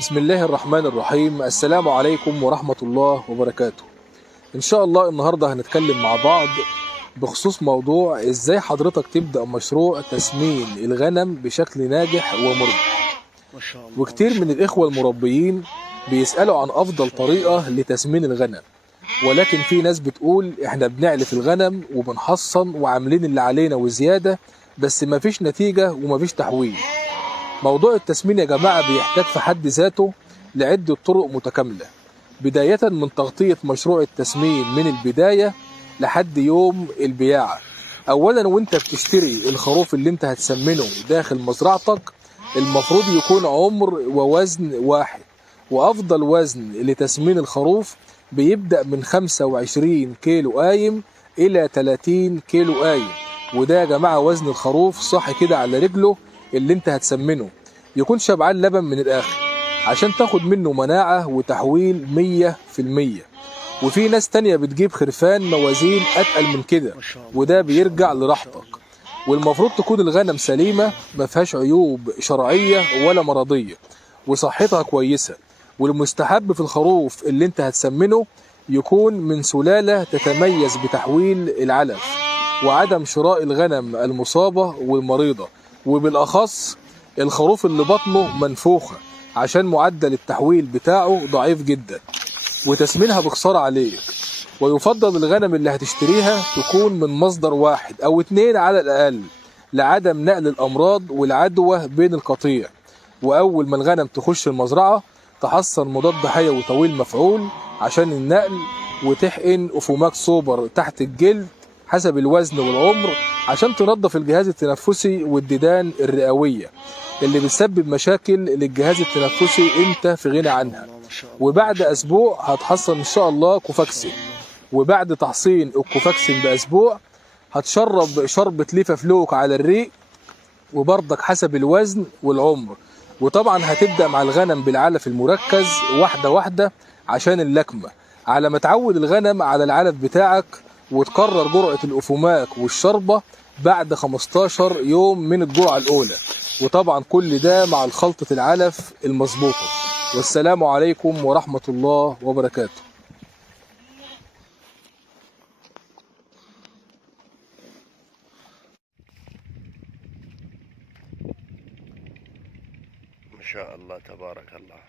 بسم الله الرحمن الرحيم. السلام عليكم ورحمة الله وبركاته. إن شاء الله النهاردة هنتكلم مع بعض بخصوص موضوع إزاي حضرتك تبدأ مشروع تسمين الغنم بشكل ناجح ومربح. ما شاء الله ما وكتير شاء من الله الإخوة ما شاء الله. المربيين بيسألوا عن أفضل طريقة لتسمين الغنم، ولكن في ناس بتقول إحنا بنعلف الغنم وبنحصن وعاملين اللي علينا وزيادة، بس مفيش نتيجة ومفيش تحويل. موضوع التسمين يا جماعة بيحتاج في حد ذاته لعدة طرق متكاملة، بداية من تغطية مشروع التسمين من البداية لحد يوم البياعة. أولا وانت بتشتري الخروف اللي انت هتسمنه داخل مزرعتك، المفروض يكون عمر ووزن واحد، وأفضل وزن لتسمين الخروف بيبدأ من 25 كيلو قايم إلى 30 كيلو قايم. وده يا جماعة وزن الخروف صح كده على رجله اللي انت هتسمنه، يكون شبعان لبن من الآخر عشان تاخد منه مناعة وتحويل 100%. وفي ناس تانية بتجيب خرفان موازين أتقل من كده، ما شاء الله وده ما شاء بيرجع الله ما شاء لراحتك. الله. والمفروض تكون الغنم سليمة ما فيهاش عيوب شرعية ولا مرضية، وصحتها كويسة. والمستحب في الخروف اللي انت هتسمنه يكون من سلالة تتميز بتحويل العلف، وعدم شراء الغنم المصابة والمريضة، وبالأخص الخروف اللي بطنه منفوخة عشان معدل التحويل بتاعه ضعيف جدا وتسمينها بخسارة عليك. ويفضل الغنم اللي هتشتريها تكون من مصدر واحد أو اتنين على الأقل لعدم نقل الأمراض والعدوى بين القطيع. وأول ما الغنم تخش المزرعة تحصن مضاد حيوي طويل مفعول عشان النقل، وتحقن أفوماك سوبر تحت الجلد حسب الوزن والعمر عشان تنظف الجهاز التنفسي والديدان الرئوية اللي بتسبب مشاكل للجهاز التنفسي انت في غنى ما شاء عنها. الله ما شاء الله ما وبعد شاء الله. أسبوع هتحصن إن شاء الله كوفاكسين. وبعد تحصين الكوفاكسين بأسبوع هتشرب شربة ليفا فلوك على الريق، وبرضك حسب الوزن والعمر. وطبعا هتبدأ مع الغنم بالعلف المركز واحدة واحدة عشان اللكمة، على ما تعود الغنم على العلف بتاعك. وتكرر جرعة الأفوماك والشربة بعد 15 يوم من الجرعة الأولى. وطبعا كل ده مع الخلطة العلف المظبوطة. والسلام عليكم ورحمة الله وبركاته. ما شاء الله تبارك الله.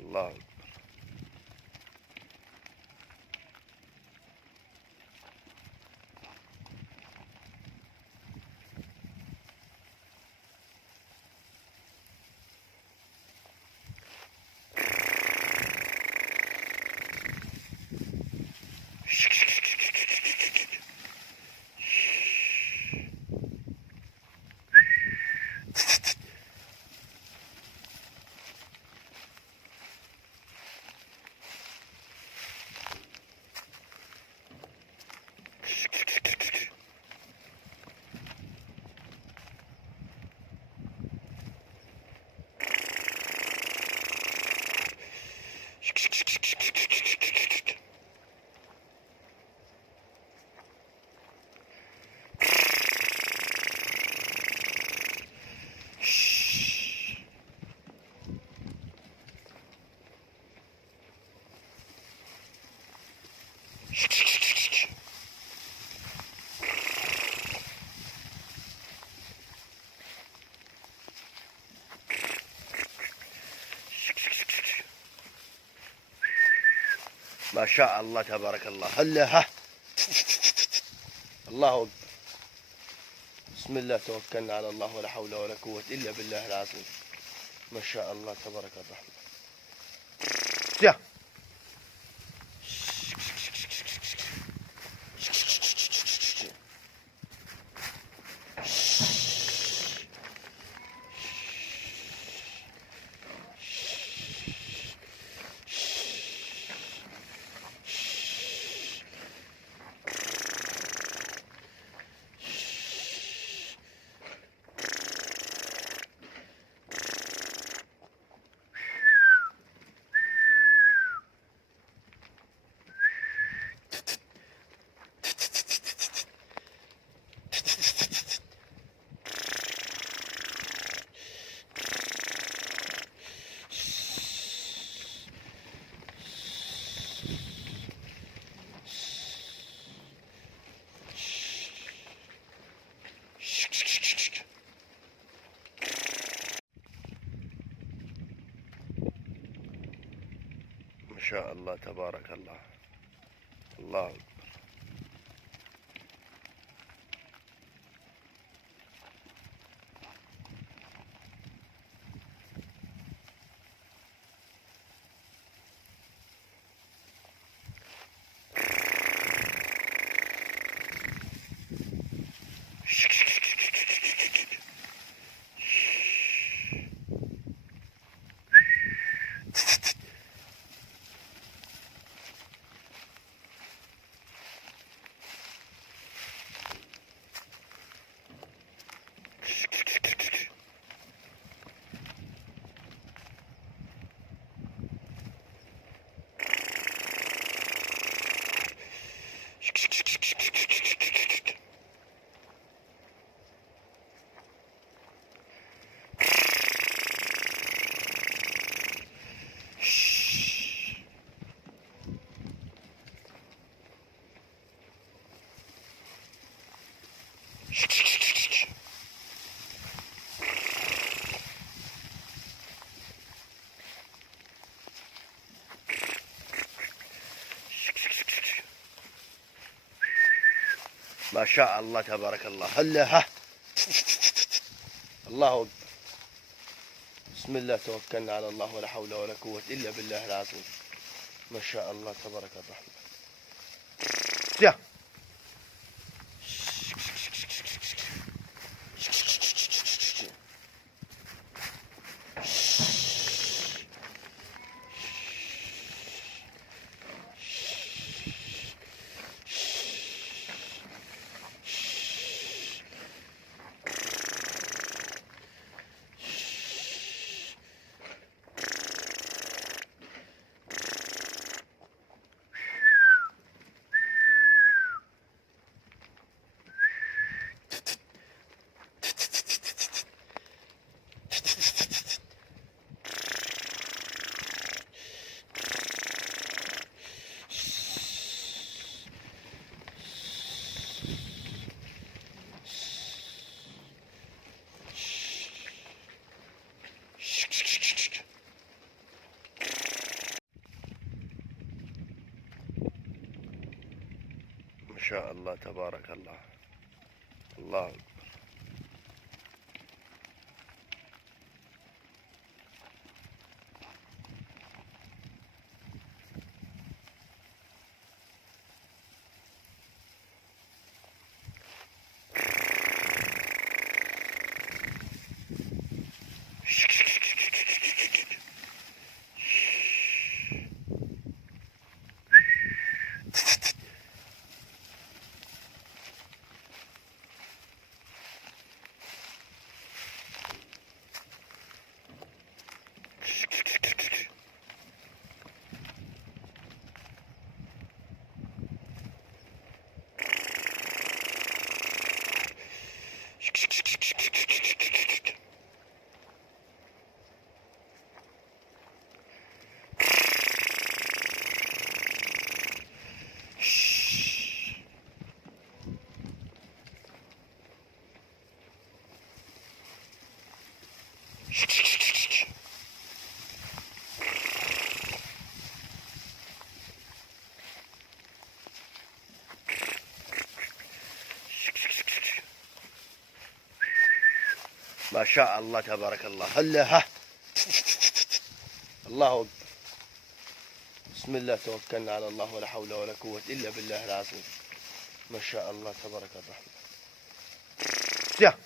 الله ما شاء الله تبارك الله. هلا ها. الله أكبر. بسم الله توكلنا على الله ولا حول ولا قوة إلا بالله العظيم. ما شاء الله تبارك الرحمن. يا شاء الله تبارك الله. الله أكبر. ما شاء الله تبارك الله. هلا ها. الله أكبر. بسم الله توكلنا على الله ولا حول ولا قوة إلا بالله العظيم. ما شاء الله تبارك الرحمن. يا ما شاء الله تبارك الله. الله أكبر. ما شاء الله تبارك الله. هلا ها. الله أكبر. بسم الله توكلنا على الله ولا حول ولا قوة إلا بالله العظيم. ما شاء الله تبارك الرحمن. يا